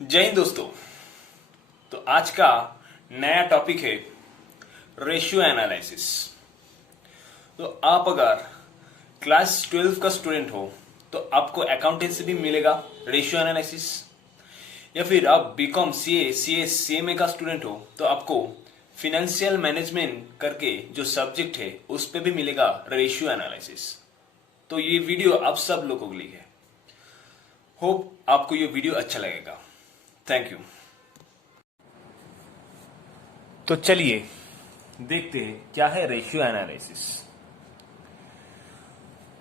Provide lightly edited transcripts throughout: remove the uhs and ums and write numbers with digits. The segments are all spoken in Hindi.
जय हिंद दोस्तों। तो आज का नया टॉपिक है रेशियो एनालिसिस। तो आप अगर क्लास 12 का स्टूडेंट हो तो आपको अकाउंटेंसी भी मिलेगा रेशियो एनालिसिस, या फिर आप बीकॉम सीए सीएस सीएमए का स्टूडेंट हो तो आपको फिनेंशियल मैनेजमेंट करके जो सब्जेक्ट है उस पे भी मिलेगा रेशियो एनालिसिस। तो ये वीडियो आप सब लोगों के लिए है। होप आपको ये वीडियो अच्छा लगेगा। Thank you. तो चलिए देखते हैं क्या है रेशियो एनालिसिस।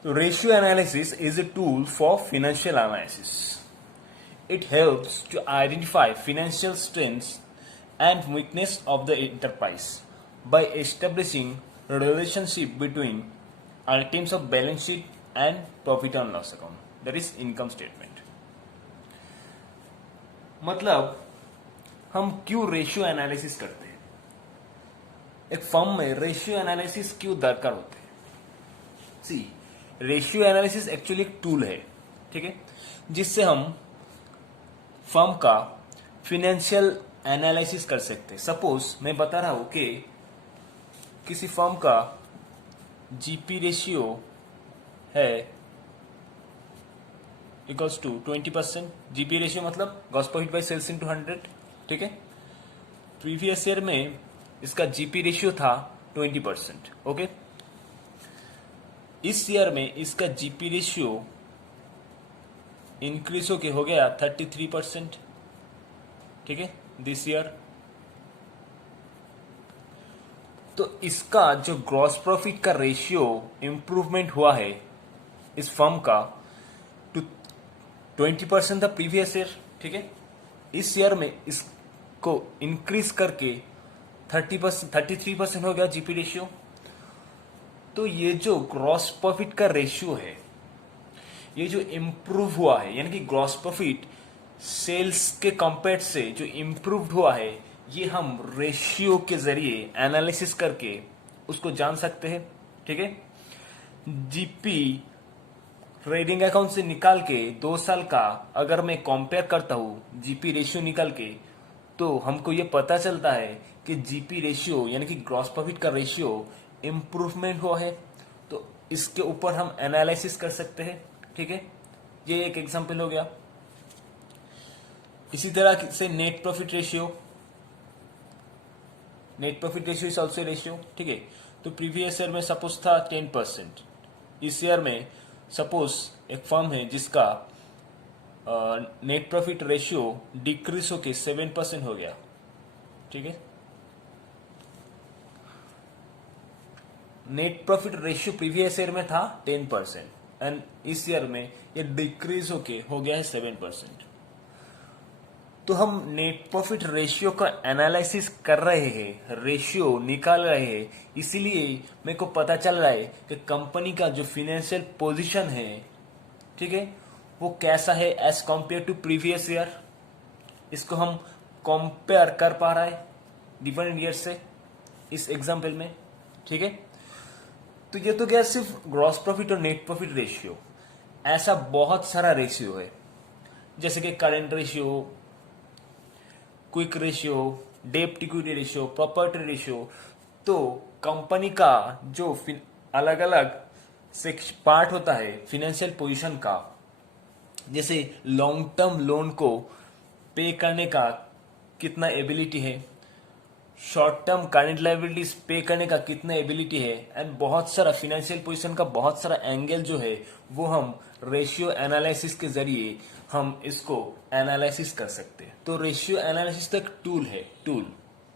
तो ratio analysis is a tool for financial analysis. It helps to identify financial strengths and weakness of the enterprise by establishing a relationship between items of balance sheet and profit and loss account, that is income statement. मतलब हम क्यों रेशियो एनालिसिस करते हैं, एक फर्म में रेशियो एनालिसिस क्यों दरकार होते हैं। सी, रेशियो एनालिसिस एक्चुअली एक टूल है, ठीक है, जिससे हम फर्म का फिनेंशियल एनालिसिस कर सकते हैं। सपोज मैं बता रहा हूं कि किसी फर्म का जीपी रेशियो है इक्वल्स टू 20%। जीपी रेशियो मतलब gross profit by sales into 100, ठीक है। प्रीवियस ईयर में इसका जीपी रेशियो था 20%, ओके। इस ईयर में इसका जीपी रेशियो इंक्रीज होके हो गया 33%, ठीक है, दिस ईयर। तो इसका जो ग्रॉस प्रॉफिट का रेशियो इंप्रूवमेंट हुआ है इस फर्म का टू 20% था प्रीवियस ईयर, ठीक है। इस ईयर में इसको इंक्रीज करके 33% हो गया जीपी रेशियो। तो ये जो ग्रॉस प्रॉफिट का रेशियो है, ये जो इम्प्रूव हुआ है, यानी कि ग्रॉस प्रॉफिट सेल्स के कंपेयर से जो इम्प्रूव हुआ है, ये हम रेशियो के जरिए एनालिसिस करके उसको जान सकते हैं, ठीक है। जीपी ट्रेडिंग अकाउंट से निकाल के 2 साल का अगर मैं कंपेयर करता हूं जीपी रेशियो निकाल के, तो हमको ये पता चलता है कि जीपी रेशियो यानी कि ग्रॉस प्रॉफिट का रेशियो इम्प्रूवमेंट हुआ है। तो इसके ऊपर हम एनालिसिस कर सकते हैं, ठीक है। ये एक एग्जांपल हो गया। इसी तरह से net profit ratio is also ratio, ठीक है। तो प्रीवियस ईयर में सपोज था 10%, इस ईयर में सपोज एक फर्म है जिसका नेट प्रॉफिट रेशियो डिक्रीज होके 7% हो गया, ठीक है। Net profit ratio previous year में था 10% एंड इस ईयर में ये डिक्रीज होके हो गया है 7%। तो हम नेट प्रॉफिट रेशियो का एनालिसिस कर रहे हैं, रेशियो निकाल रहे हैं, इसीलिए मेरे को पता चल रहा है कि कंपनी का जो फाइनेंशियल पोजीशन है, ठीक है, वो कैसा है as compare to previous year. इसको हम कंपेयर कर पा रहा है डिफरेंट ईयर से इस एग्जांपल में, ठीक है। तो ये तो गया सिर्फ ग्रॉस प्रॉफिट और नेट प्रॉफिट रेशियो। ऐसा बहुत सारा रेशियो है, जैसे कि करेंट रेशियो, क्विक रेशियो, डेब्ट इक्विटी रेशियो, प्रॉपर्टी रेशियो। तो कंपनी का जो अलग अलग पार्ट होता है फिनेंशियल पोजीशन का, जैसे लॉन्ग टर्म लोन को पे करने का कितना एबिलिटी है, शॉर्ट टर्म करंट लायबिलिटीज पे करने का कितना एबिलिटी है, एंड बहुत सारा फिनेंशियल पोजीशन का बहुत सारा एंगल जो है वो हम रेशियो एनालिसिस के जरिए हम इसको एनालिसिस कर सकते हैं। तो रेशियो एनालिसिस तो एक टूल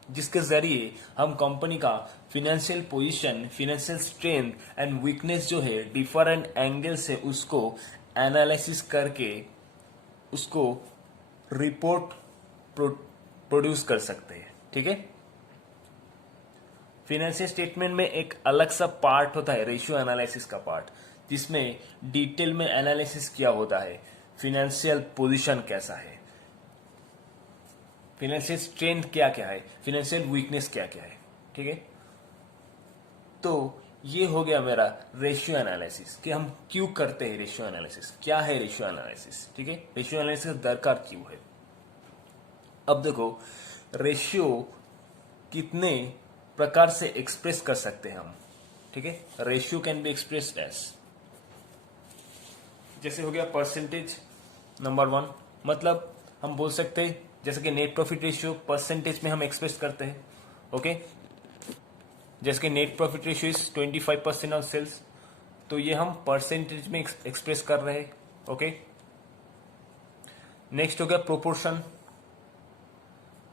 जिसके जरिए हम कंपनी का financial position, financial strength and weakness जो है डिफरेंट एंगल से उसको एनालिसिस करके उसको रिपोर्ट प्रोड्यूस कर सकते हैं, ठीक है। फिनेंशियल स्टेटमेंट में एक अलग सा पार्ट होता है रेशियो एनालिसिस का पार्ट, जिसमें डिटेल में एनालिसिस किया होता है फिनेंशियल पोजीशन कैसा है, फिनेंशियल स्ट्रेंथ क्या क्या है, फिनेंशियल वीकनेस क्या क्या है, ठीक है। तो ये हो गया मेरा रेशियो एनालिसिस कि हम क्यों करते हैं रेशियो एनालिसिस, क्या है रेशियो एनालिसिस, ठीक है, रेशियो एनालिसिस दरकार क्यों है। अब देखो, रेशियो कितने प्रकार से एक्सप्रेस कर सकते हैं हम, ठीक है। Ratio can be expressed as, जैसे हो गया परसेंटेज नंबर 1, मतलब हम बोल सकते हैं जैसे कि नेट प्रॉफिट रेशियो परसेंटेज में हम एक्सप्रेस करते हैं, ओके। जैसे कि net profit ratio is 25% of sales, तो ये हम परसेंटेज में एक्सप्रेस कर रहे हैं, ओके। नेक्स्ट हो गया प्रोपोर्शन,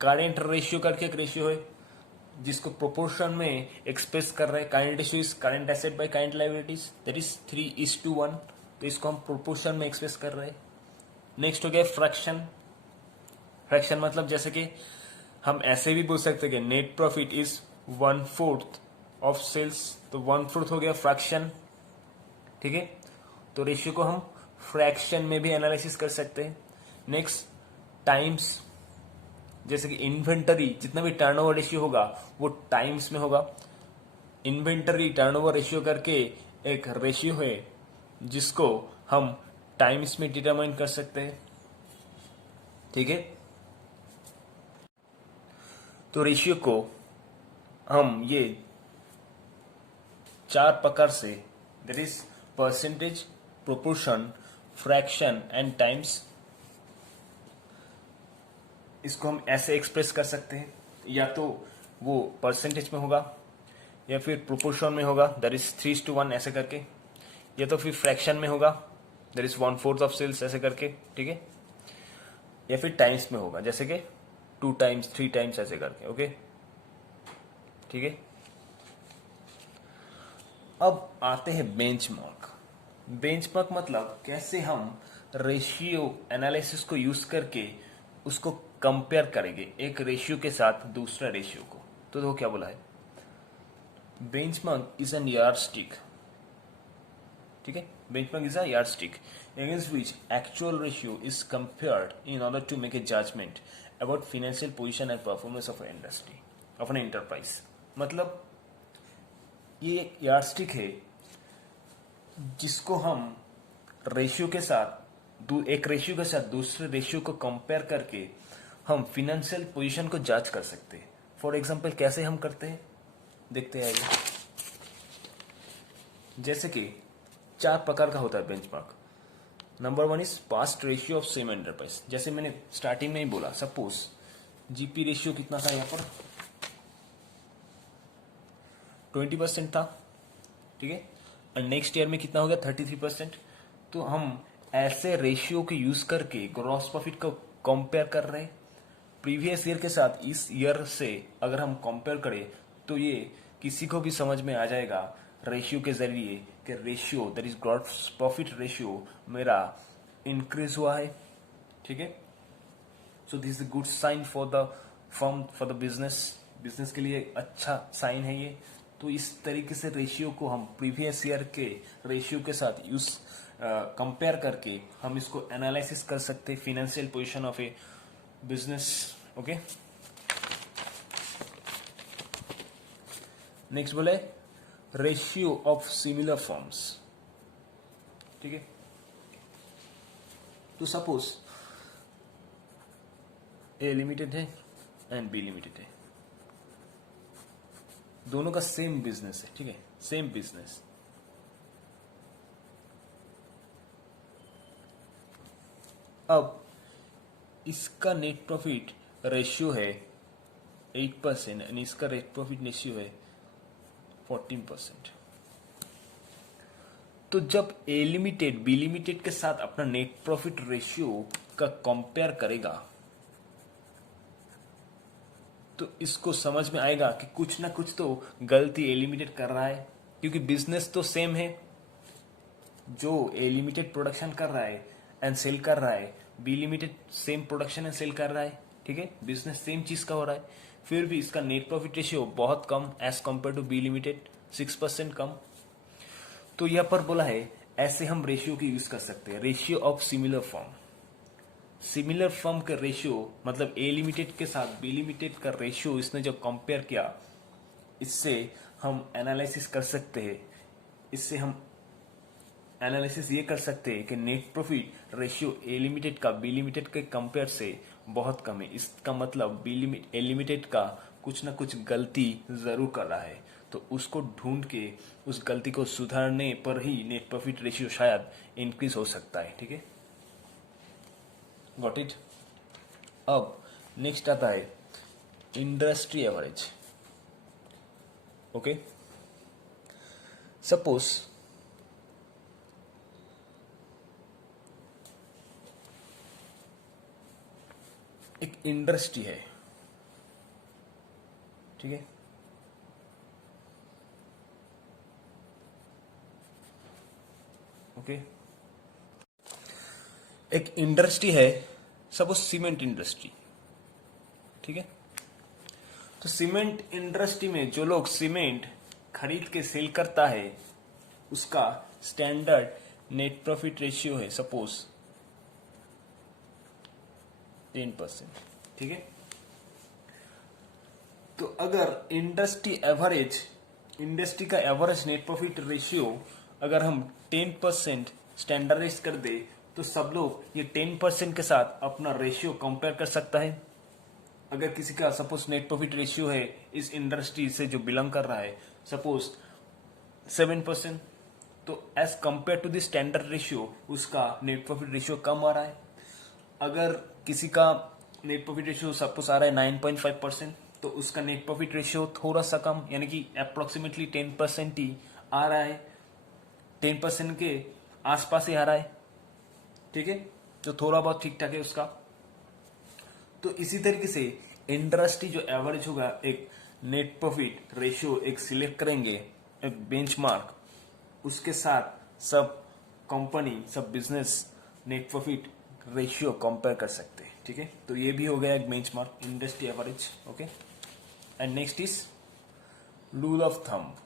करेंट रेशियो करके एक रेशियो है जिसको प्रोपोर्शन में एक्सप्रेस कर रहे हैं। Current ratio is current asset by current liabilities, that is 3:1, तो इसको हम प्रोपोर्शन में एक्सप्रेस कर रहे हैं। नेक्स्ट हो गया फ्रैक्शन, फ्रैक्शन मतलब जैसे कि हम ऐसे भी बोल सकते हैं कि net profit is 1/4 of sales, तो 1/4 हो गया फ्रैक्शन, ठीक है। तो रेशियो को हम फ्रैक्शन में भी एनालिसिस कर सकते हैं। नेक्स्ट टाइम्स, जैसे कि इन्वेंटरी जितना भी टर्नओवर रेशियो होगा वो टाइम्स में होगा। इन्वेंटरी टर्नओवर रेशियो करके एक रेशियो है जिसको हम टाइम्स में डिटरमाइन कर सकते हैं, ठीक है। तो रेशियो को हम ये 4 प्रकार से, that is percentage, proportion, fraction and times, इसको हम ऐसे एक्सप्रेस कर सकते हैं, या तो वो परसेंटेज में होगा या फिर प्रोपोर्शन में होगा, दैट इज 3:1 ऐसे करके, या तो फिर फ्रैक्शन में होगा, दैट इज 1/4 ऑफ सेल्स ऐसे करके, ठीक है, या फिर टाइम्स में होगा जैसे कि 2 टाइम्स 3 टाइम्स ऐसे करके, ओके, ठीक है। अब आते हैं बेंचमार्क। बेंचमार्क मतलब कैसे हम रेशियो एनालिसिस को यूज करके उसको कंपेयर करेंगे एक रेशियो के साथ दूसरा रेशियो को। तो देखो क्या बोला है, बेंचमार्क इज एन यार्डस्टिक, ठीक है। Benchmark is a yardstick against which actual ratio is compared in order to make a judgment about financial position and performance of an industry, of an enterprise। मतलब ये एक यार्डस्टिक है जिसको हम रेशियो के साथ, एक रेशियो के साथ दूसरे रेशियो को कंपेयर करके हम फिनेंशियल पोजीशन को जांच कर सकते हैं। फॉर एग्जांपल कैसे हम करते हैं देखते हैं आइए। जैसे कि 4 प्रकार का होता है benchmark. Number 1 is past ratio of same enterprise, जैसे मैंने स्टार्टिंग में ही बोला, सपोज जीपी रेशियो कितना था यहाँ पर 20% था, ठीक है, और नेक्स्ट ईयर में कितना हो गया 33%। तो हम ऐसे रेशियो के यूज करके ग्रॉस प्रॉफिट को कंपेयर कर रहे हैं प्रीवियस ईयर के साथ। इस ईयर से अगर हम कंपेयर करें तो ये किसी को भी समझ में आ जाएगा रेशियो के जरिए कि ratio, that is gross profit ratio, मेरा इंक्रीज हुआ है, ठीक है। So this is good sign for the firm, for the business के लिए अच्छा साइन है ये। तो इस तरीके से रेशियो को हम प्रीवियस ईयर के रेशियो के साथ यूज कंपेयर करके हम इसको एनालिसिस कर सकते हैं financial position of A business, okay. Next बोले रेशियो ऑफ सिमिलर फॉर्म्स, ठीक है। तो सपोज ए लिमिटेड है एंड बी लिमिटेड है, दोनों का सेम बिजनेस है, ठीक है, सेम बिजनेस। अब इसका नेट प्रॉफिट रेशियो है 8% एंड इसका नेट प्रॉफिट रेशियो है 14%। तो जब ए लिमिटेड बी लिमिटेड के साथ अपना नेट प्रॉफिट रेशियो का कंपेयर करेगा तो इसको समझ में आएगा कि कुछ ना कुछ तो गलती ए लिमिटेड कर रहा है, क्योंकि बिजनेस तो सेम है। जो ए लिमिटेड प्रोडक्शन कर रहा है एंड सेल कर रहा है, B limited same production and sale कर रहा है, ठीक है, बिजनेस सेम चीज का हो रहा है, फिर भी इसका नेट प्रॉफिट रेशियो बहुत कम as compare to B limited, 6% कम। तो यहां पर बोला है ऐसे हम रेशियो की यूज कर सकते हैं, ratio of similar form. Similar firm का रेशियो मतलब ए लिमिटेड के साथ बी लिमिटेड का रेशियो इसने जो कंपेयर किया, इससे हम एनालिसिस कर सकते हैं, इससे हम एनालिसिस ये कर सकते हैं कि net profit ratio A limited का बी लिमिटेड के कंपेयर से बहुत कम है। इसका मतलब ए लिमिटेड का कुछ ना कुछ गलती जरूर कर रहा है, तो उसको ढूंढ के उस गलती को सुधारने पर ही नेट प्रॉफिट रेशियो शायद इंक्रीज हो सकता है। ठीक है, गॉट इट। अब नेक्स्ट आता है इंडस्ट्री एवरेज। ओके, सपोज एक इंडस्ट्री है, ठीक है, ओके, एक इंडस्ट्री है, सपोज सीमेंट इंडस्ट्री, ठीक है। तो सीमेंट इंडस्ट्री में जो लोग सीमेंट खरीद के सेल करता है उसका स्टैंडर्ड नेट प्रॉफिट रेशियो है सपोज 10%, ठीक है। तो अगर इंडस्ट्री का एवरेज नेट प्रॉफिट रेशियो अगर हम 10% स्टैंडर्डाइज कर दे तो सब लोग ये 10% के साथ अपना रेशियो कंपेयर कर सकता है। अगर किसी का सपोज नेट प्रॉफिट रेशियो है इस इंडस्ट्री से जो बिलोंग कर रहा है सपोज 7%, तो as compare to the standard ratio उसका नेट प्रॉफिट रेशियो कम आ रहा है। अगर किसी का नेट प्रॉफिट रेशियो सपोज आ रहा है 9.5%, तो उसका नेट प्रॉफिट रेशियो थोड़ा सा कम यानी कि अप्रोक्सीमेटली 10% ही आ रहा है, 10% के आसपास ही आ रहा है, ठीक है, जो थोड़ा बहुत ठीक ठाक है उसका। तो इसी तरीके से इंडस्ट्री जो एवरेज होगा एक नेट प्रॉफिट रेशियो एक सिलेक्ट करेंगे, एक बेंचमार्क, उसके साथ सब कंपनी सब business net profit ratio compare कर सकते हैं, ठीक है। तो ये भी हो गया एक benchmark industry average. Okay, and next is rule of thumb,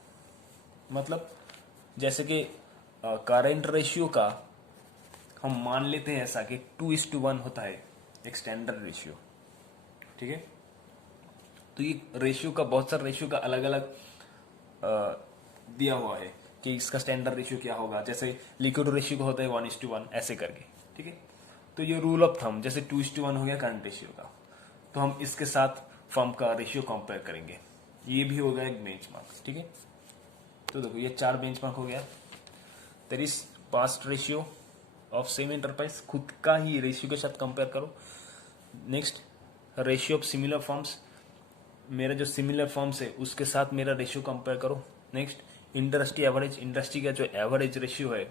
मतलब जैसे कि करेंट रेशियो का हम मान लेते हैं ऐसा कि 2:1 होता है एक स्टैंडर्ड रेशियो, ठीक है। तो ये रेशियो का बहुत सारे रेशियो का अलग अलग दिया हुआ है कि इसका स्टैंडर्ड रेशियो क्या होगा। जैसे लिक्विड रेशियो का होता है 1:1 ऐसे करके, ठीक है। तो ये रूल ऑफ थंब जैसे 2:1 हो गया करंट रेशियो का, तो हम इसके साथ फर्म का रेशियो कंपेयर करेंगे। ये भी होगा एक बेंचमार्क, ठीक है। तो देखो ये 4 बेंचमार्क हो गया। There is past ratio of same enterprise, खुद का ही रेशियो के साथ कंपेयर करो। Next ratio of similar firms, मेरा जो सिमिलर फर्म्स है उसके साथ मेरा रेशियो कंपेयर करो। नेक्स्ट इंडस्ट्री एवरेज, इंडस्ट्री का जो एवरेज रेशियो है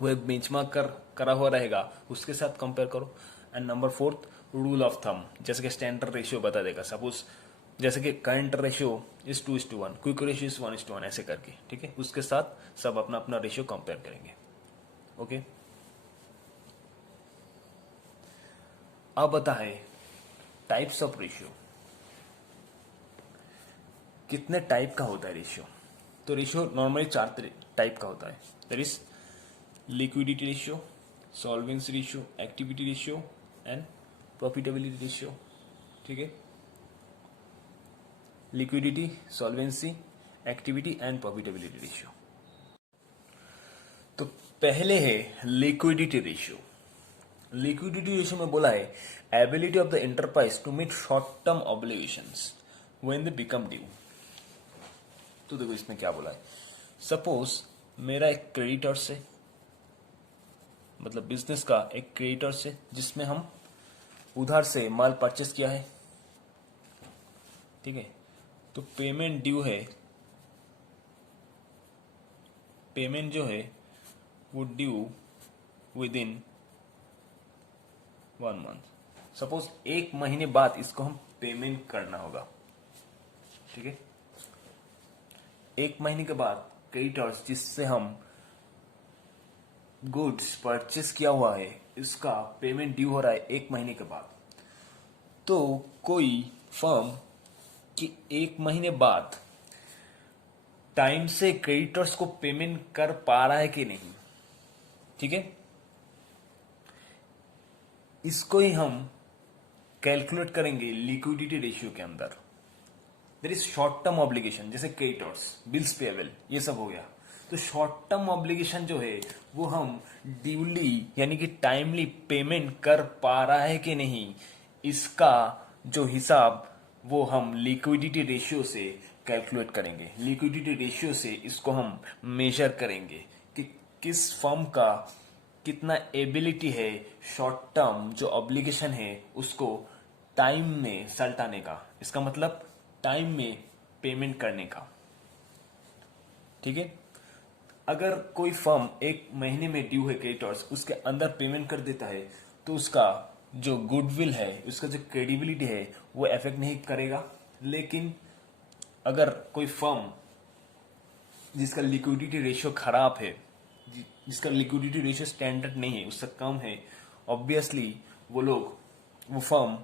वो एक बेंचमार्क करा हुआ रहेगा, उसके साथ कंपेयर करो। And number 4 rule of thumb, जैसे कि स्टैंडर्ड रेशियो बता देगा, सपोज जैसे कि current ratio is 2:1, quick ratio is 1:1 ऐसे करके, ठीक है। उसके साथ सब अपना अपना रेशियो कंपेयर करेंगे। ओके, अब बता है टाइप्स ऑफ रेशियो, कितने टाइप का होता है रेशियो। तो रेशियो नॉर्मली 4 टाइप का होता है। That is liquidity ratio, solvency ratio, activity ratio and profitability ratio, ठीक है। Liquidity, solvency, activity and profitability ratio. तो पहले है लिक्विडिटी रेशियो। लिक्विडिटी रेशियो में बोला है ability of the enterprise to meet short term obligations when they become due. तो देखो इसमें क्या बोला है, सपोज मेरा एक क्रेडिटर्स है, मतलब बिजनेस का एक क्रेडिटर्स है जिसमें हम उधार से माल परचेस किया है, ठीक है। तो पेमेंट ड्यू है, पेमेंट जो है वो due with in 1 month. Suppose 1 महीने बाद इसको हम पेमेंट करना होगा, ठीक है। 1 महीने के बाद क्रेडिटर्स जिससे हम गुड्स परचेस किया हुआ है इसका पेमेंट ड्यू हो रहा है 1 महीने के बाद। तो कोई फर्म कि 1 महीने बाद टाइम से क्रेडिटर्स को पेमेंट कर पा रहा है कि नहीं, ठीक है, इसको ही हम कैलकुलेट करेंगे लिक्विडिटी रेशियो के अंदर। There is short term obligation जैसे क्रेडिटर्स, बिल्स पेएबल, ये सब हो गया। तो शॉर्ट टर्म ऑब्लिगेशन जो है वो हम ड्यूली यानी कि टाइमली पेमेंट कर पा रहा है कि नहीं, इसका जो हिसाब वो हम लिक्विडिटी रेशियो से कैलकुलेट करेंगे। लिक्विडिटी रेशियो से इसको हम मेजर करेंगे कि किस फर्म का कितना एबिलिटी है शॉर्ट टर्म जो ऑब्लिगेशन है उसको टाइम में सल्टाने का, इसका मतलब टाइम में पेमेंट करने का। ठीक है, अगर कोई फर्म एक महीने में ड्यू है क्रेडिटर्स, उसके अंदर पेमेंट कर देता है तो उसका जो गुडविल है, उसका जो क्रेडिबिलिटी है वो अफेक्ट नहीं करेगा। लेकिन अगर कोई फर्म जिसका लिक्विडिटी रेशियो खराब है, जिसका लिक्विडिटी रेशियो स्टैंडर्ड नहीं है, उससे कम है, ऑब्वियसली वो firm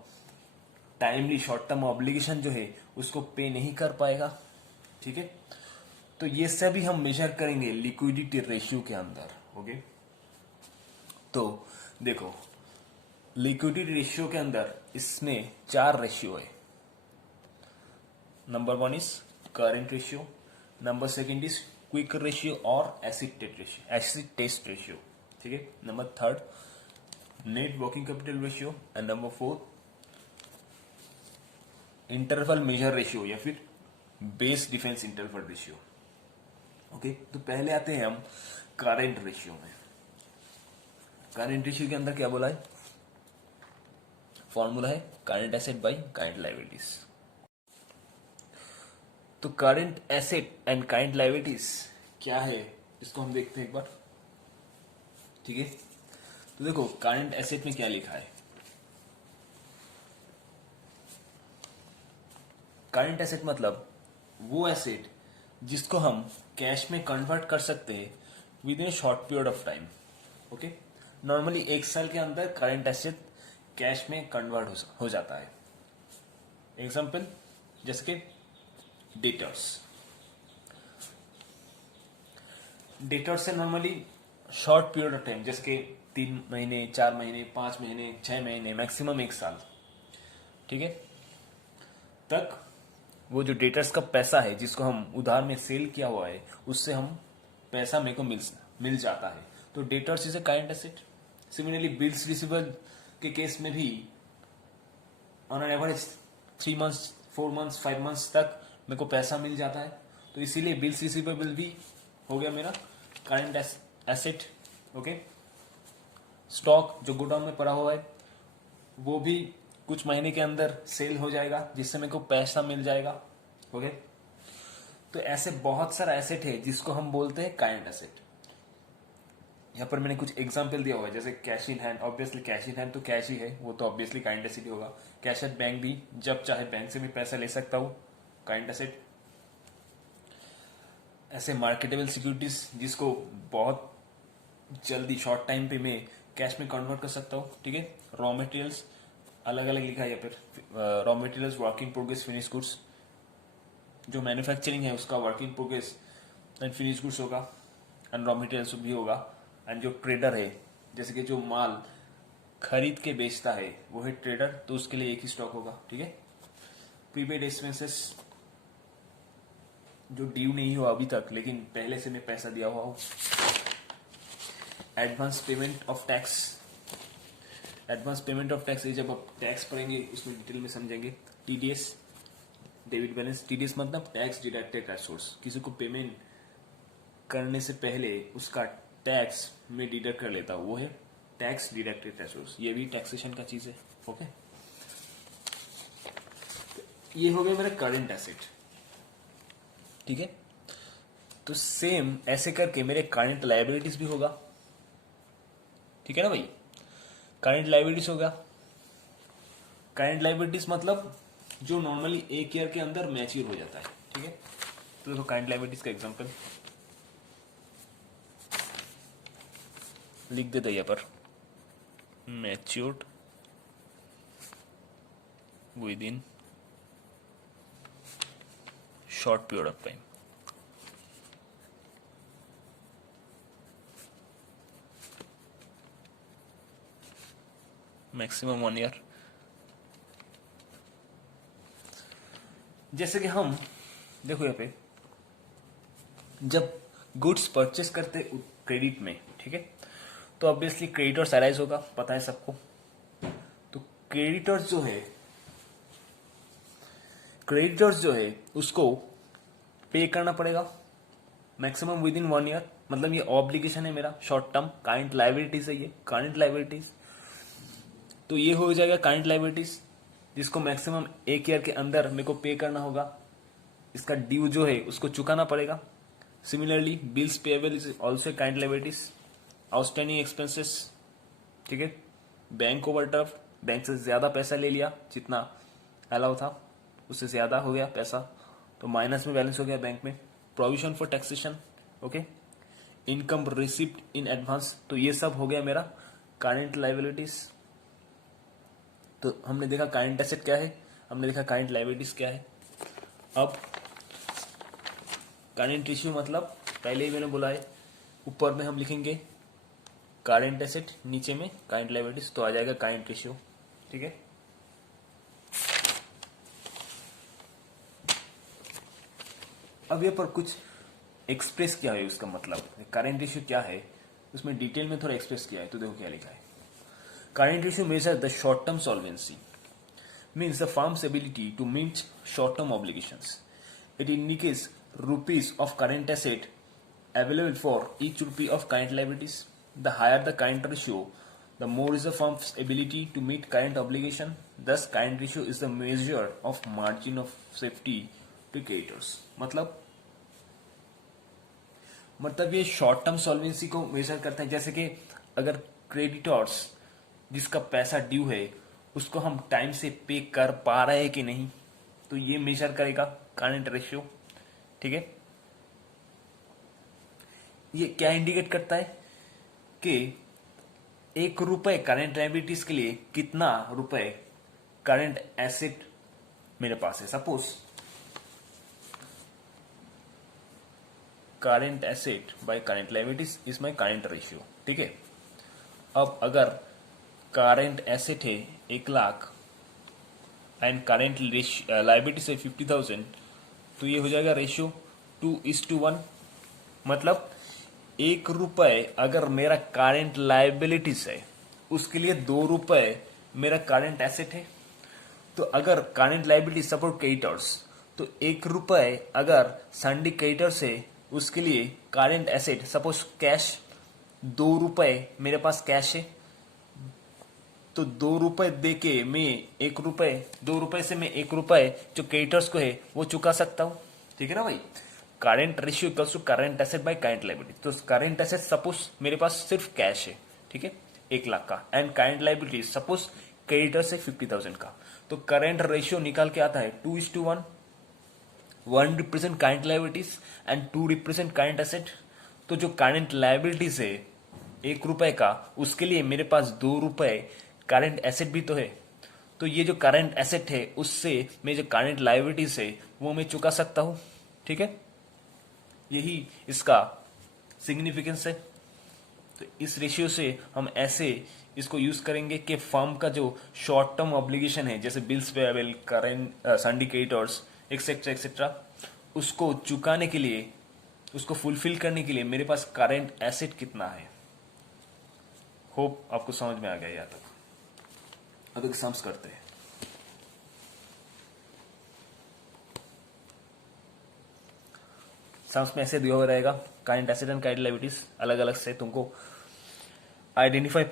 timely short term obligation जो है उसको पे नहीं कर पाएगा। ठीक है, तो ये सभी हम मेजर करेंगे लिक्विडिटी रेशियो के अंदर। ओके, तो देखो लिक्विडिटी रेशियो के अंदर इसमें 4 रेशियो है। Number 1 is current ratio, number 2 is quick ratio और एसिड टेस्ट रेशियो। ठीक है, number 3 net working capital ratio and number 4 interval measure ratio या फिर base defence interval ratio. Okay, तो पहले आते हैं हम करंट रेशियो में। करंट रेशियो के अंदर क्या बोला है, फॉर्मूला है current asset by current liabilities. तो current asset and current liabilities क्या है इसको हम देखते हैं एक बार। ठीक है, तो देखो करंट एसेट में क्या लिखा है। करंट एसेट मतलब वो एसेट जिसको हम कैश में कन्वर्ट कर सकते हैं with in short period of time. Okay, normally 1 साल के अंदर करंट एसेट कैश में कन्वर्ट हो जाता है। एग्जाम्पल जैसे कि डेटर्स से normally short period of time जैसे कि 3 महीने, 4 महीने, 5 महीने, 6 महीने, मैक्सिमम 1 साल, ठीक है, तक वो जो डेटर्स का पैसा है जिसको हम उधार में सेल किया हुआ है उससे हम पैसा मेरे को मिल जाता है, तो debtors is a current asset. Similarly bills receivable के केस में भी on an average 3 months, 4 months, 5 months तक मेरे को पैसा मिल जाता है, तो इसीलिए बिल्स रिसीवेबल भी हो गया मेरा करंट एसेट। ओके, स्टॉक जो गोडाउन में पड़ा हुआ है वो भी कुछ महीने के अंदर सेल हो जाएगा जिससे मेरे को पैसा मिल जाएगा। ओके, तो ऐसे बहुत सारा एसेट है जिसको हम बोलते हैं करंट एसेट। यहाँ पर मैंने कुछ एग्जांपल दिया हुआ है जैसे cash in hand, obviously cash in hand तो कैश ही है, वो तो ऑब्वियसली करंट एसेट ही होगा। कैश एट बैंक भी, जब चाहे बैंक से भी पैसा ले सकता हूँ, करंट एसेट। ऐसे मार्केटेबल सिक्योरिटीज जिसको बहुत जल्दी शॉर्ट टाइम पे मैं कैश में कन्वर्ट कर सकता हूँ। ठीक है, रॉ मटेरियल्स अलग अलग लिखा है यहाँ पर, raw materials, work in progress, finish goods. जो मैन्युफैक्चरिंग है उसका work in progress and finish goods होगा एंड रॉ मटेरियल्स भी होगा। एंड जो ट्रेडर है जैसे कि जो माल खरीद के बेचता है वो है ट्रेडर, तो उसके लिए एक ही स्टॉक होगा। ठीक है, प्रीपेड एक्सपेंसेस जो ड्यू नहीं हुआ अभी तक लेकिन पहले से मैं पैसा दिया हुआ हूँ। Advance payment of tax, advance payment of tax जब आप टैक्स पढ़ेंगे उसमें डिटेल में समझेंगे। TDS, debit balance. टीडीएस मतलब टैक्स डिडक्टेड रिसोर्स, किसी को पेमेंट करने से पहले उसका टैक्स में डिडक्ट कर लेता हूँ, वो है टैक्स डिडक्टेड रिसोर्स। ये भी टैक्सेशन का चीज है। ओके, ये हो गया मेरा करंट एसेट। ठीक है, तो सेम ऐसे करके मेरे करंट लायबिलिटीज भी होगा। ठीक है ना भाई, करंट लायबिलिटीज होगा। करंट लायबिलिटीज मतलब जो नॉर्मली 1 ईयर के अंदर मैच्योर हो जाता है। ठीक है, तो देखो करंट लायबिलिटीज का एग्जांपल लिख देते यहाँ पर, matured with in short period of time. Maximum 1 year. जैसे कि हम देखो यहाँ पे जब गुड्स परचेस करते क्रेडिट में, ठीक है। तो ऑब्वियसली क्रेडिटर्स अराइज होगा, पता है सबको। तो क्रेडिटर्स जो है उसको पे करना पड़ेगा मैक्सिमम विद इन 1 ईयर। मतलब ये ऑब्लिगेशन है मेरा, शॉर्ट टर्म काइंड लाइबिलिटीज है, ये काइंड लाइबिलिटीज। तो ये हो जाएगा काइंड लाइबिलिटीज, जिसको मैक्सिमम 1 ईयर के अंदर मेरे को पे करना होगा। इसका ड्यू जो है उसको चुकाना पड़ेगा। Similarly bills payable is also kind liabilities. Outstanding expenses, ठीक है। बैंक ओवरड्राफ्ट, बैंक से ज्यादा पैसा ले लिया जितना अलाउ था, उससे ज्यादा हो गया पैसा, तो माइनस में बैलेंस हो गया बैंक में। Provision for taxation, okay. Income receipt in advance, तो ये सब हो गया मेरा कारेंट लाइबिलिटीज। तो हमने देखा कारेंट एसेट क्या है, हमने देखा कारेंट लाइबिलिटीज क्या है। अब कारेंट रेशियो मतलब पहले ही मैंने बोला है, ऊपर में हम लिखेंगे कारेंट एसेट, नीचे में कारेंट लाइबिलिटीज, तो आ जाएगा कारेंट रेशियो, ठीक है। अब ये पर कुछ एक्सप्रेस किया है, उसका मतलब करेंट रेशियो क्या है उसमें डिटेल में थोड़ा एक्सप्रेस किया है। तो देखो क्या लिखा है। Current ratio measure the short term solvency, means the firm's ability to meet short term obligations. It indicates rupees of current asset available for each rupee of current liabilities. The higher the current ratio, the more is the firm's ability to meet current obligation. Thus, current ratio is the measure of margin of safety to creditors. मतलब ये शॉर्ट टर्म सॉल्वेंसी को मेजर करते हैं। जैसे कि अगर क्रेडिटर्स जिसका पैसा ड्यू है उसको हम टाइम से पे कर पा रहे हैं कि नहीं, तो ये मेजर करेगा करंट रेशियो, ठीक है। ये क्या इंडिकेट करता है कि 1 रुपए करंट लायबिलिटीज के लिए कितना रुपए करंट एसेट मेरे पास है। Suppose current asset by current liabilities is my current ratio, ठीक है। अब अगर करंट एसेट है 1 लाख एंड करंट लायबिलिटीज है 50,000, तो ये हो जाएगा रेशियो 2:1। मतलब 1 रुपए अगर मेरा करंट लायबिलिटीज है उसके लिए 2 रुपए मेरा करंट एसेट है। तो अगर करंट लायबिलिटी सपोर्ट क्रेडिटर्स, तो 1 रुपए अगर संडी क्रेडिटर्स है उसके लिए करंट एसेट सपोज कैश, 2 रुपए मेरे पास कैश है, तो 2 रुपए दे के मैं 1 रुपए, 2 रुपए से मैं 1 रुपए जो क्रेडिटर्स को है वो चुका सकता हूं, ठीक है ना भाई। Current ratio equals to current asset by current liability. तो करंट एसेट सपोज मेरे पास सिर्फ कैश है, ठीक है, 1 लाख का, and current liability suppose creditors है 50,000 का। तो करंट रेशियो निकाल के आता है 2:1। 1 represent current liabilities and 2 represent current asset. तो जो करंट लायबिलिटीज है 1 रुपए का, उसके लिए मेरे पास 2 रुपए करंट एसेट भी तो है। तो ये जो करंट एसेट है उससे मैं जो करंट लायबिलिटीज है वो मैं चुका सकता हूं, ठीक है। यही इसका सिग्निफिकेंस है। तो इस रेशियो से हम ऐसे इसको यूज करेंगे कि फर्म का जो शॉर्ट टर्म ऑब्लिगेशन है, जैसे bills payable, current sundry creditors etcetera etcetera, उसको चुकाने के लिए, उसको फुलफिल करने के लिए मेरे पास करंट एसेट कितना है। होप आपको समझ में आ गया यहाँ तक। अब एक सम्स करते हैं। सम्स में ऐसे दिया हुआ रहेगा current asset and current liabilities, अलग अलग से तुमको आइडेंटिफाई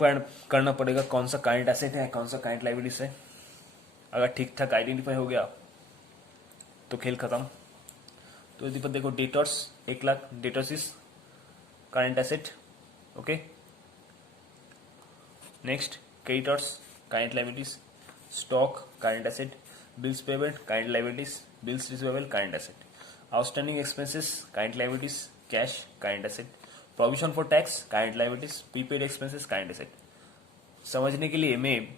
करना पड़ेगा कौन सा करंट एसेट है कौन सा करंट लायबिलिटीज है। अगर ठीक ठाक आइडेंटिफाई हो गया तो खेल खत्म। तो इधर पर देखो debtors 1 lakh, debtors is current asset, okay. Next creditors current liabilities, stock current asset, bills payable current liabilities, bills receivable current asset, outstanding expenses current liabilities, cash current asset, provision for tax current liabilities, prepaid expenses current asset. समझने के लिए मैं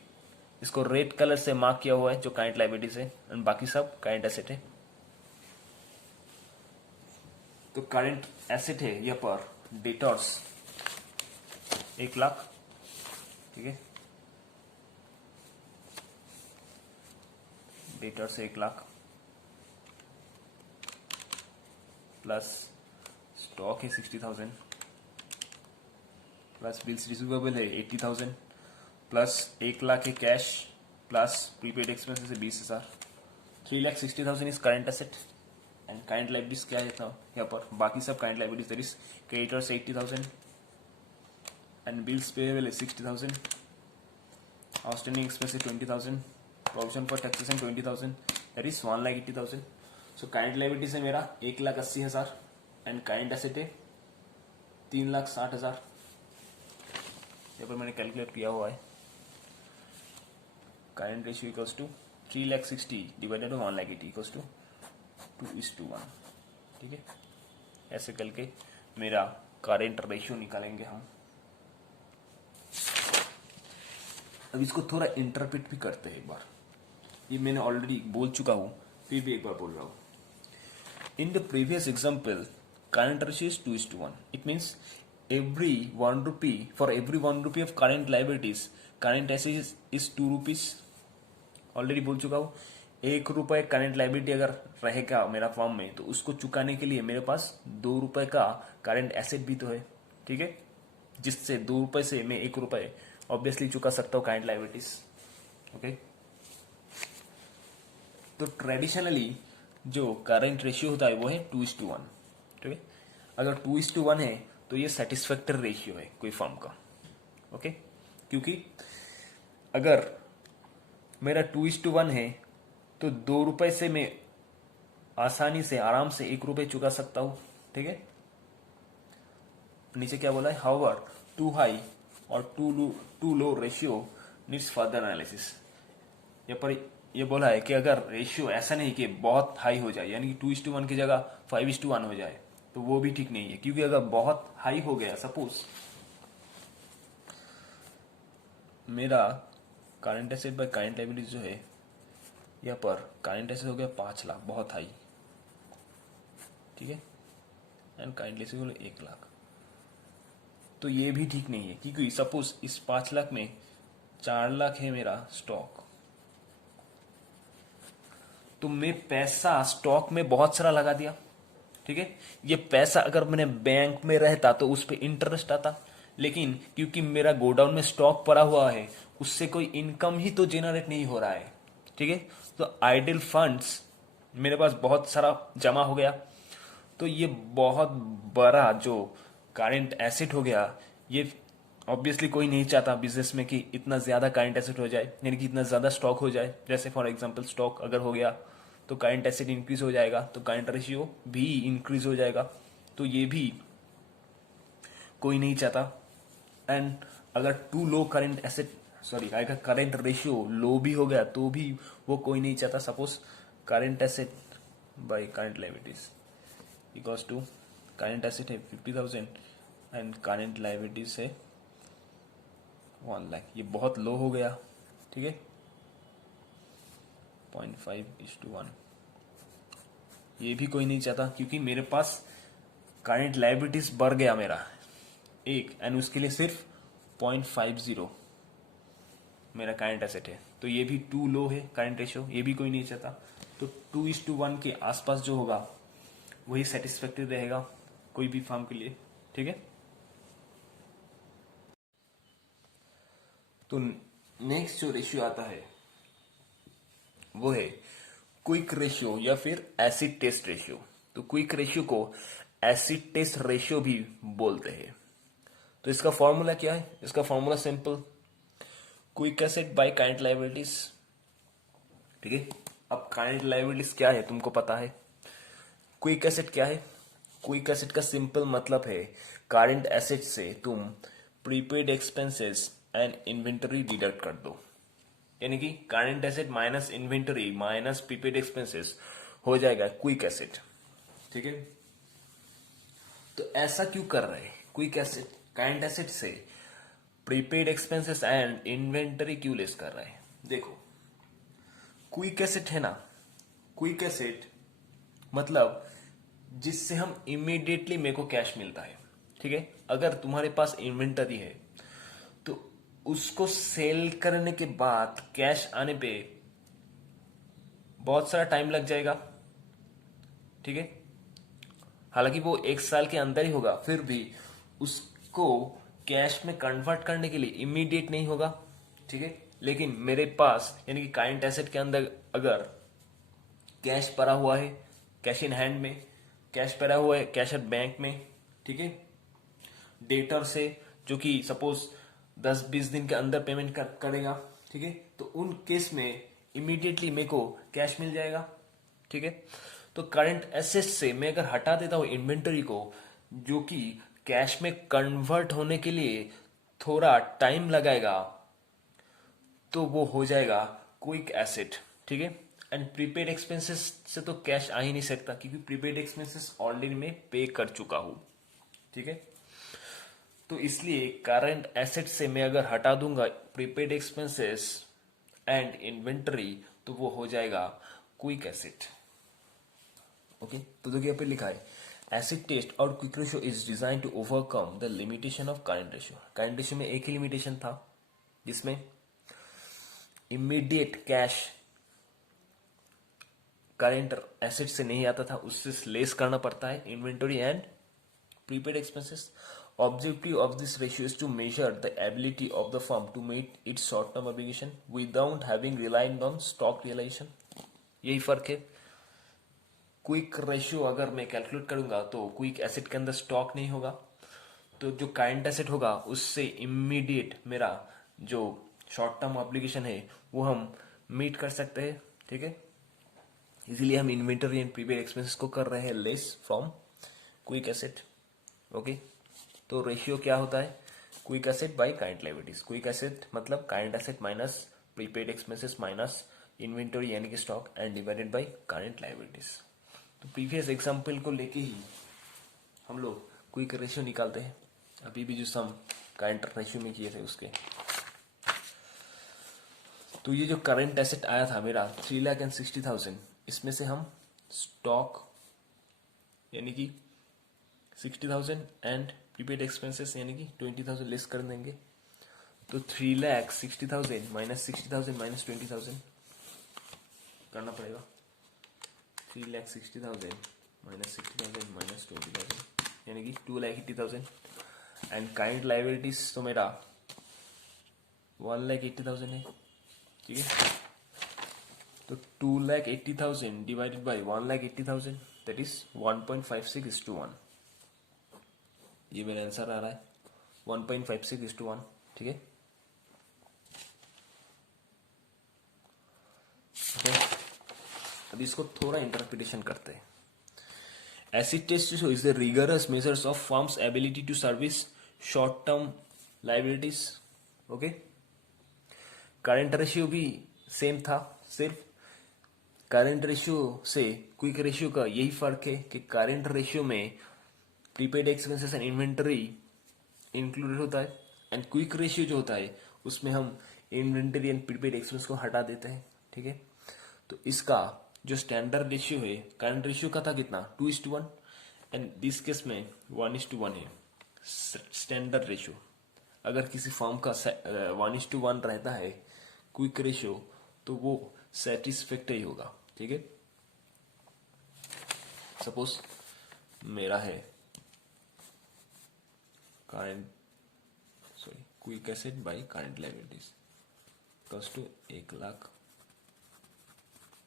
इसको रेड कलर से मार्क किया हुआ है जो करंट लायबिलिटीज है, एंड बाकी सब करंट एसेट है। तो करंट एसेट है यहाँ पर डेटर्स 1 लाख, ठीक है, डेटर्स 1 लाख प्लस स्टॉक है 60,000 प्लस बिल्स रिसीवेबल है 80,000 प्लस 1 लाख है कैश प्लस प्रीपेड एक्सपेंसेस है 20,000. 3,60,000 is current asset and current liabilities क्या है था यहाँ पर बाकी सब current liabilities that is creditors 80,000 and bills payable है 60,000. आउटस्टैंडिंग एक्सपेंस है 20,000. Provision for taxation 20,000 that is 1,80,000. So current liabilities है मेरा 1,80,000 एंड करंट एसेट है 3,60,000. यहाँ पर मैंने कैलकुलेट किया हुआ है. Current ratio equals to 3,60,000 divided by 1,80,000 equals to 2:1. ठीक है, ऐसे करके मेरा करंट रेशियो निकालेंगे हम. अब इसको थोड़ा इंटरप्रेट भी करते हैं एक बार. ये मैंने ऑलरेडी बोल चुका हूं, फिर भी एक बार बोल रहा हूं. In the previous example current ratio is 2:1. It means every 1 rupee, for every 1 rupee of current liabilities, current assets is 2 rupees. Already बोल चुका हूँ. 1 रुपए करंट लाइबिलिटी अगर रहेगा मेरा फॉर्म में तो उसको चुकाने के लिए मेरे पास 2 रुपए का करंट एसेट भी तो है. ठीक है, जिससे 2 रुपए से मैं 1 रुपए ऑब्वियसली चुका सकता हूँ करंट लाइबिलिटीज. ओके, तो ट्रेडिशनली जो करंट रेशियो होता है वो है 2:1. ठीक है, अगर 2:1 है तो ये सेटिस्फैक्टरी रेशियो है कोई फर्म का. ओके, क्योंकि अगर मेरा 2:1 है तो 2 रुपए से मैं आसानी से आराम से 1 रुपए चुका सकता हूं. ठीक है, नीचे क्या बोला है, हाउएवर टू हाई और too low ratio needs further analysis. यहाँ पर ये बोला है कि अगर रेशियो ऐसा नहीं कि बहुत हाई हो जाए, यानी कि 2:1 की जगह 5:1 हो जाए, तो वो भी ठीक नहीं है. क्योंकि अगर बहुत हाई हो गया, सपोज मेरा current asset by current liability जो है, यहाँ पर करंट एसेट हो गया 5 लाख, बहुत हाई. ठीक है, एंड करंट लायबिलिटी 1 लाख, तो ये भी ठीक नहीं है. क्योंकि सपोज इस 5 लाख में 4 लाख है मेरा स्टॉक, तो मैं पैसा स्टॉक में बहुत सारा लगा दिया. ठीक है, ये पैसा अगर मैंने बैंक में रहता तो उस पर इंटरेस्ट आता, लेकिन क्योंकि मेरा गोडाउन में स्टॉक पड़ा हुआ है उससे कोई इनकम ही तो जेनरेट नहीं हो रहा है. ठीक है, तो आइडल फंड्स मेरे पास बहुत सारा जमा हो गया, तो ये बहुत बड़ा जो करंट एसेट हो गया. ये ऑब्वियसली कोई नहीं चाहता बिजनेस में कि इतना ज्यादा करंट एसेट हो जाए, यानी कि इतना ज्यादा स्टॉक हो जाए. जैसे फॉर एग्जांपल स्टॉक अगर हो गया तो करंट एसेट इंक्रीज हो जाएगा, तो करंट रेशियो भी इंक्रीज हो जाएगा. तो ये भी कोई नहीं चाहता. एंड अगर टू लो करंट एसेट अगर करंट रेशियो लो भी हो गया तो भी वो कोई नहीं चाहता. Suppose current asset by current liabilities equals to current asset है 50,000 एंड करंट लायबिलिटीज है 1 लाख. ये बहुत लो हो गया. ठीक है, 0.5:1. ये भी कोई नहीं चाहता, क्योंकि मेरे पास करंट लायबिलिटीज बढ़ गया मेरा एक, एंड उसके लिए सिर्फ 0.50 मेरा करंट एसेट है. तो ये भी टू लो है करंट रेशियो, ये भी कोई नहीं चाहता. तो 2:1 के आसपास जो होगा वही सेटिस्फैक्टरी रहेगा कोई भी फर्म के लिए. ठीक है, तो नेक्स्ट जो रेशियो आता है वो है क्विक रेशियो या फिर एसिड टेस्ट रेशियो. तो क्विक रेशियो को एसिड टेस्ट रेशियो भी बोलते हैं. तो इसका फॉर्मूला क्या है? इसका formula simple, quick asset by current liabilities. ठीक है, अब करंट लायबिलिटीज क्या है तुमको पता है. क्विक एसेट क्या है? क्विक एसेट का सिंपल मतलब है करंट एसेट से तुम prepaid expenses and inventory deduct कर दो, यानी कि current asset minus inventory minus prepaid expenses हो जाएगा क्विक एसेट. ठीक है, तो ऐसा क्यों कर रहे हैं? क्विक एसेट करंट एसेट से प्रीपेड एक्सपेंसेस एंड इन्वेंटरी क्यों लेस कर रहे हैं? देखो, क्विक एसेट है ना, क्विक एसेट मतलब जिससे हम इमीडिएटली मेरे को कैश मिलता है. ठीक है, अगर तुम्हारे पास इन्वेंटरी है तो उसको सेल करने के बाद कैश आने पे बहुत सारा टाइम लग जाएगा. ठीक है, हालांकि वो 1 साल के अंदर ही होगा, फिर भी उसको कैश में कन्वर्ट करने के लिए इमीडिएट नहीं होगा, ठीक है। लेकिन मेरे पास यानी कि कारेंट एसेट के अंदर अगर कैश पड़ा हुआ है, कैश इन हैंड में कैश पड़ा हुआ है, कैश एट बैंक में, ठीक है, डेटर से जो कि सपोज 10-20 दिन के अंदर पेमेंट करेगा, ठीक है, तो उन केस में इमीडिएटली मेरे को कैश मिल जाएगा, ठीक है। तो करंट एसेट से मैं अगर हटा देता हूं इन्वेंटरी को, जो कि कैश में कन्वर्ट होने के लिए थोड़ा टाइम लगाएगा, तो वो हो जाएगा क्विक एसेट, ठीक है। एंड प्रीपेड एक्सपेंसेस से तो कैश आ ही नहीं सकता, क्योंकि प्रीपेड एक्सपेंसेस ऑलरेडी मैं पे कर चुका हूं, ठीक है। तो इसलिए करंट एसेट से मैं अगर हटा दूंगा प्रीपेड एक्सपेंसेस एंड इन्वेंटरी, तो वो हो जाएगा क्विक एसेट, ओके। तो देखिए यहाँ पे लिखा है एसिड टेस्ट और quick ratio is design to overcome the limitation of current ratio. Current ratio में एक ही लिमिटेशन था, जिसमें इमीडिएट कैश करंट एसेट से नहीं आता था, उससे लेस करना पड़ता है inventory and prepaid expenses. Objective of this ratio is to measure the ability of the firm to meet its short-term obligation without having relied on stock realization। यही फर्क है। क्विक रेशियो अगर मैं कैलकुलेट करूंगा तो क्विक एसेट के अंदर स्टॉक नहीं होगा, तो जो करंट एसेट होगा उससे इमीडिएट मेरा जो शॉर्ट टर्म ऑब्लिगेशन है वो हम मीट कर सकते हैं, ठीक है। इसीलिए हम इन्वेंटरी एंड प्रीपेड एक्सपेंसेस को कर रहे हैं less from quick asset, okay. तो रेशियो क्या होता है, quick asset by current liabilities. Quick asset मतलब current asset minus prepaid expenses minus inventory यानी कि stock and divided by current liabilities. तो प्रीवियस एग्जांपल को लेके ही हम लोग क्विक रेशियो निकालते हैं, अभी भी जो सम करंट रेशियो में किए थे उसके। तो ये जो करंट एसेट आया था मेरा 3,60,000, इसमें से हम स्टॉक यानी कि 60,000 एंड प्रीपेड एक्सपेंसेस यानी कि 20,000 लेस कर देंगे। तो 3,60,000 माइनस 60,000 माइनस 20,000 करना पड़ेगा। 3,60,000 माइनस 60,000 माइनस 20,000 यानी कि 2,80,000। एंड काइंड लाइबिलिटीज तो मेरा 1,80,000 है, ठीक है। तो 2,80,000 डिवाइडेड बाई 1,80,000 दैट इज 1.56:1। ये मेरा आंसर आ रहा है 1.56:1, ठीक है। अब इसको थोड़ा इंटरप्रिटेशन करते हैं। Acid test ratio is the rigorous measures of firm's ability to service short term liabilities, okay. Current ratio भी सेम था, सिर्फ करंट रेशियो से क्विक रेशियो का यही फर्क है कि करंट रेशियो में prepaid expenses and inventory included होता है, एंड क्विक रेशियो जो होता है उसमें हम इन्वेंटरी एंड प्रीपेड एक्सपेंस को हटा देते हैं, ठीक है। तो इसका जो स्टैंडर्ड रेशियो है करंट रेशियो का था कितना 2:1, एंड दिस केस में 1:1 है स्टैंडर्ड रेशियो। अगर किसी फर्म का 1:1 रहता है क्विक रेशियो तो वो सेटिस्फैक्टरी होगा, ठीक है। सपोज मेरा है quick asset by current liabilities equals to 1,00,000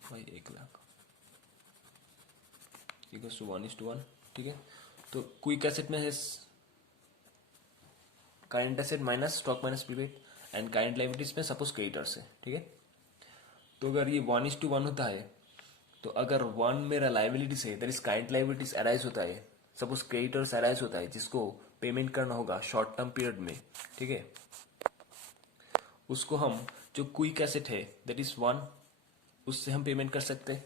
by 1,00,000 equals to 1:1, ठीक है। तो क्विक एसेट में है current asset minus stock minus prepaid, and current liabilities में सपोज क्रेडिटर्स है, ठीक है। तो अगर ये 1:1 होता है तो अगर 1 मेरा लायबिलिटीज है that is current liabilities arise होता है, सपोज क्रेडिटर्स अराइज होता है जिसको पेमेंट करना होगा शॉर्ट टर्म पीरियड में, ठीक है। उसको हम जो क्विक एसेट है दैट इज 1 उससे हम पेमेंट कर सकते हैं।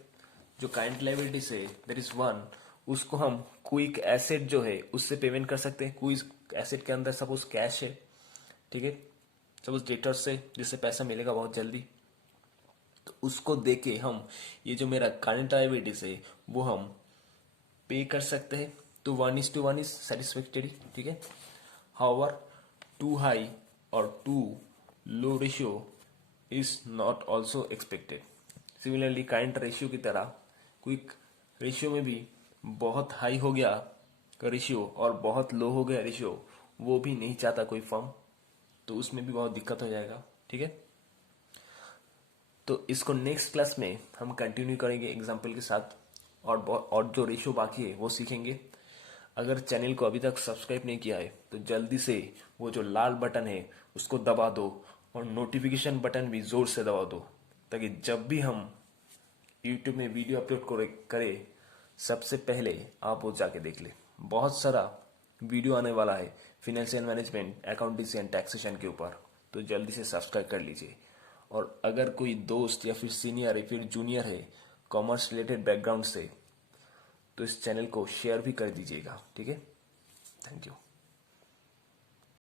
जो करंट लायबिलिटीज है दैट इज 1 उसको हम क्विक एसेट जो है उससे पेमेंट कर सकते हैं। क्विक एसेट के अंदर सपोज कैश है, ठीक है, सपोज डेटर्स से जिससे पैसा मिलेगा बहुत जल्दी, तो उसको देके हम ये जो मेरा करंट लायबिलिटीज है वो हम पे कर सकते हैं। तो 1:1 इज सेटिस्फैक्टरी, ठीक है। हाउएवर टू हाई और too low ratio is not also expected. Similarly current ratio की तरह क्विक रेशियो में भी बहुत हाई हो गया का रेशियो और बहुत लो हो गया रेशियो, वो भी नहीं चाहता कोई फर्म, तो उसमें भी बहुत दिक्कत हो जाएगा। ठीक है, तो इसको नेक्स्ट क्लास में हम कंटिन्यू करेंगे एग्जाम्पल के साथ, और जो रेशियो बाकी है वो सीखेंगे। अगर चैनल को अभी तक सब्सक्राइब नहीं किया है तो जल्दी से वो जो लाल बटन है उसको दबा दो, और नोटिफिकेशन बटन भी जोर से दबा दो, ताकि जब भी हम यूट्यूब में वीडियो अपलोड करें सबसे पहले आप वो जाके देख ले। बहुत सारा वीडियो आने वाला है financial management, accounting and taxation के ऊपर, तो जल्दी से सब्सक्राइब कर लीजिए। और अगर कोई दोस्त या फिर सीनियर या फिर जूनियर है कॉमर्स रिलेटेड बैकग्राउंड से, तो इस चैनल को शेयर भी कर दीजिएगा। ठीक है, थैंक यू।